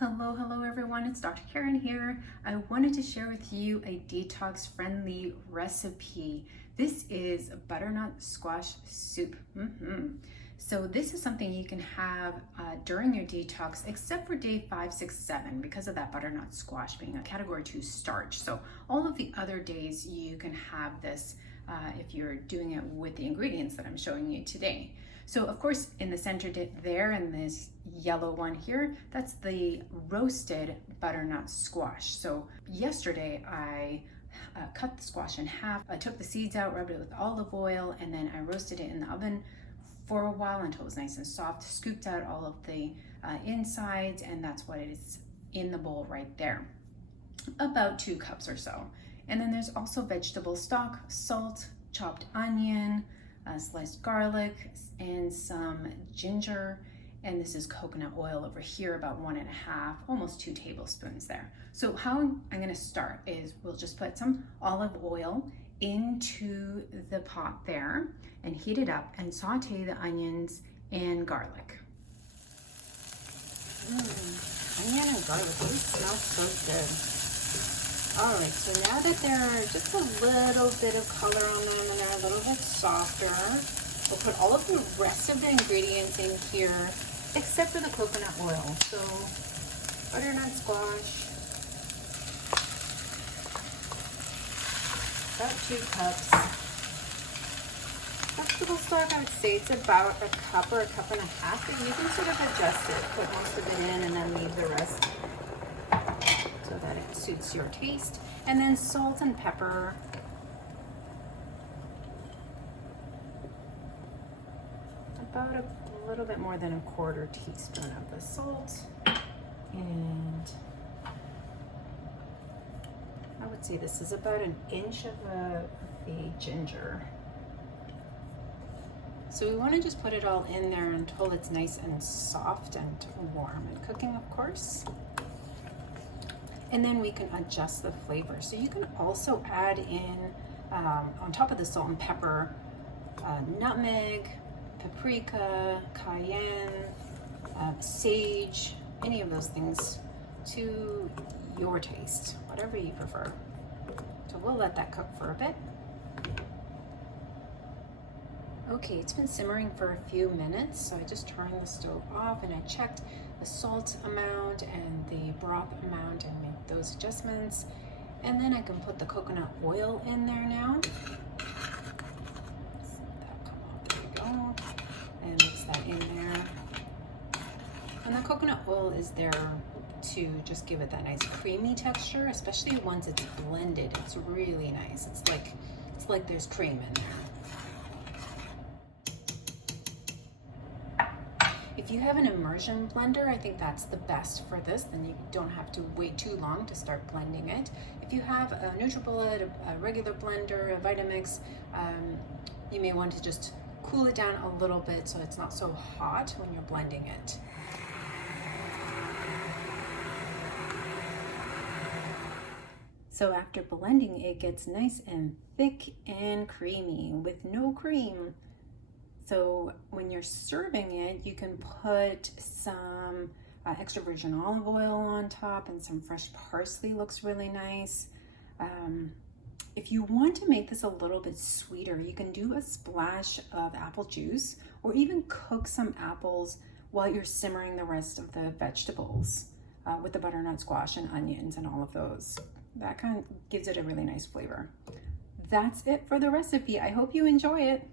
Hello everyone, it's Dr. Carin here. I wanted to share with you a detox-friendly recipe. This is butternut squash soup. So this is something you can have during your detox, except for day 5, 6, 7, because of that butternut squash being a category 2 starch. So all of the other days you can have this if you're doing it with the ingredients that I'm showing you today. So of course, in the center there, in this yellow one here, that's the roasted butternut squash. So yesterday I cut the squash in half. I took the seeds out, rubbed it with olive oil, and then I roasted it in the oven for a while until it was nice and soft, scooped out all of the insides, and that's what is in the bowl right there. About 2 cups or so. And then there's also vegetable stock, salt, chopped onion, sliced garlic, and some ginger. And this is coconut oil over here, about 1.5, almost 2 tablespoons there. So how I'm gonna start is we'll just put some olive oil into the pot there and heat it up and saute the onions and garlic. Onion and garlic, these smell so good. All right, so now that they're just a little bit of color on them and they're a little bit softer, we'll put all of the rest of the ingredients in here, except for the coconut oil. So butternut squash, about 2 cups. Vegetable stock, I would say it's about 1 cup or 1.5 cups, but you can sort of adjust it, put most of it in and then leave the rest so that it suits your taste. And then salt and pepper. About a little bit more than 1/4 teaspoon of the salt. And I would say this is about 1 inch of the ginger. So we want to just put it all in there until it's nice and soft and warm and cooking, of course. And then we can adjust the flavor. So you can also add in, on top of the salt and pepper, nutmeg, paprika, cayenne, sage, any of those things to your taste, whatever you prefer. So we'll let that cook for a bit. Okay, it's been simmering for a few minutes, so I just turned the stove off and I checked the salt amount and the broth amount and made those adjustments. And then I can put the coconut oil in there now. There we go. And mix that in there. And the coconut oil is there to just give it that nice creamy texture, especially once it's blended. It's really nice. It's like there's cream in there. If you have an immersion blender, I think that's the best for this. Then you don't have to wait too long to start blending it. If you have a NutriBullet, a regular blender, a Vitamix, you may want to just cool it down a little bit so it's not so hot when you're blending it. So after blending, it gets nice and thick and creamy with no cream. So when you're serving it, you can put some extra virgin olive oil on top, and some fresh parsley looks really nice. If you want to make this a little bit sweeter, you can do a splash of apple juice or even cook some apples while you're simmering the rest of the vegetables with the butternut squash and onions and all of those. That kind of gives it a really nice flavor. That's it for the recipe. I hope you enjoy it.